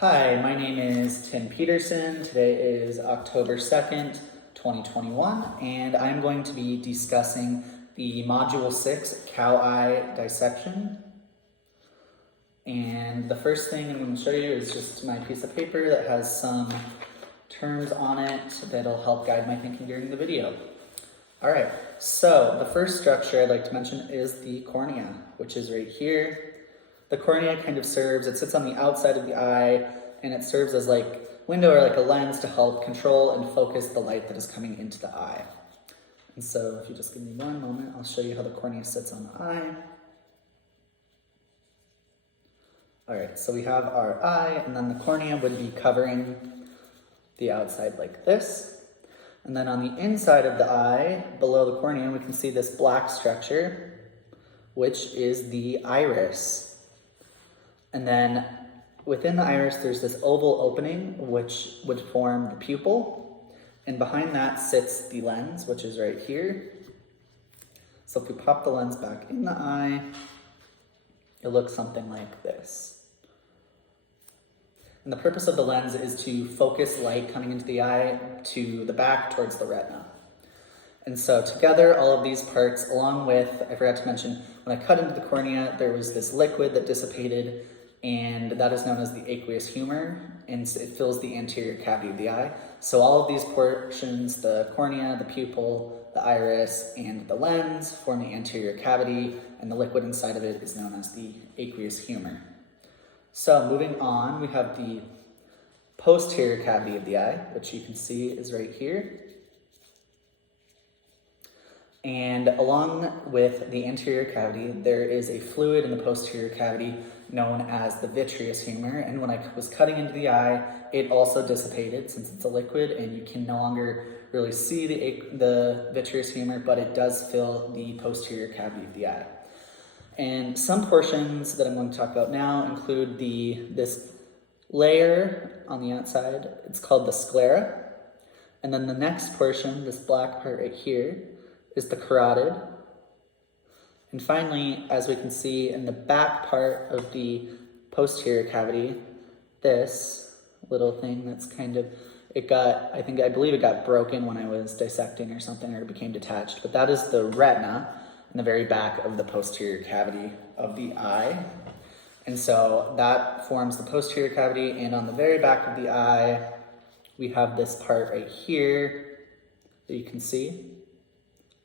Hi, my name is Tim Peterson. Today is October 2nd, 2021, and I'm going to be discussing the Module 6 Cow Eye Dissection. And the first thing I'm going to show you is just my piece of paper that has some terms on it that'll help guide my thinking during the video. All right, so the first structure I'd like to mention is the cornea, which is right here. The cornea kind of it sits on the outside of the eye, and it serves as like window or like a lens to help control and focus the light that is coming into the eye. And so if you just give me one moment, I'll show you how the cornea sits on the eye. All right, so we have our eye, and then the cornea would be covering the outside like this. And then on the inside of the eye, below the cornea, we can see this black structure, which is the iris. And then within the iris, there's this oval opening, which would form the pupil. And behind that sits the lens, which is right here. So if we pop the lens back in the eye, it looks something like this. And the purpose of the lens is to focus light coming into the eye to the back towards the retina. And so together, all of these parts, along with, I forgot to mention, when I cut into the cornea, there was this liquid that dissipated, and that is known as the aqueous humor, and it fills the anterior cavity of the eye. So all of these portions, the cornea, the pupil, the iris, and the lens form the anterior cavity, and the liquid inside of it is known as the aqueous humor. So moving on, we have the posterior cavity of the eye, which you can see is right here. And along with the anterior cavity, there is a fluid in the posterior cavity known as the vitreous humor. And when I was cutting into the eye, it also dissipated since it's a liquid and you can no longer really see the vitreous humor, but it does fill the posterior cavity of the eye. And some portions that I'm going to talk about now include this layer on the outside. It's called the sclera. And then the next portion, this black part right here, is the carotid. And finally, as we can see in the back part of the posterior cavity, this little thing that's kind of, I believe it got broken when I was dissecting or something, or it became detached, but that is the retina in the very back of the posterior cavity of the eye. And so that forms the posterior cavity, and on the very back of the eye, we have this part right here that you can see.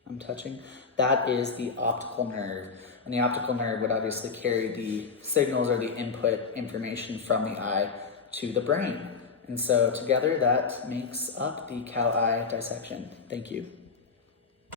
I'm touching, that is the optical nerve. And the optical nerve would obviously carry the signals or the input information from the eye to the brain. And so together that makes up the cow eye dissection. Thank you.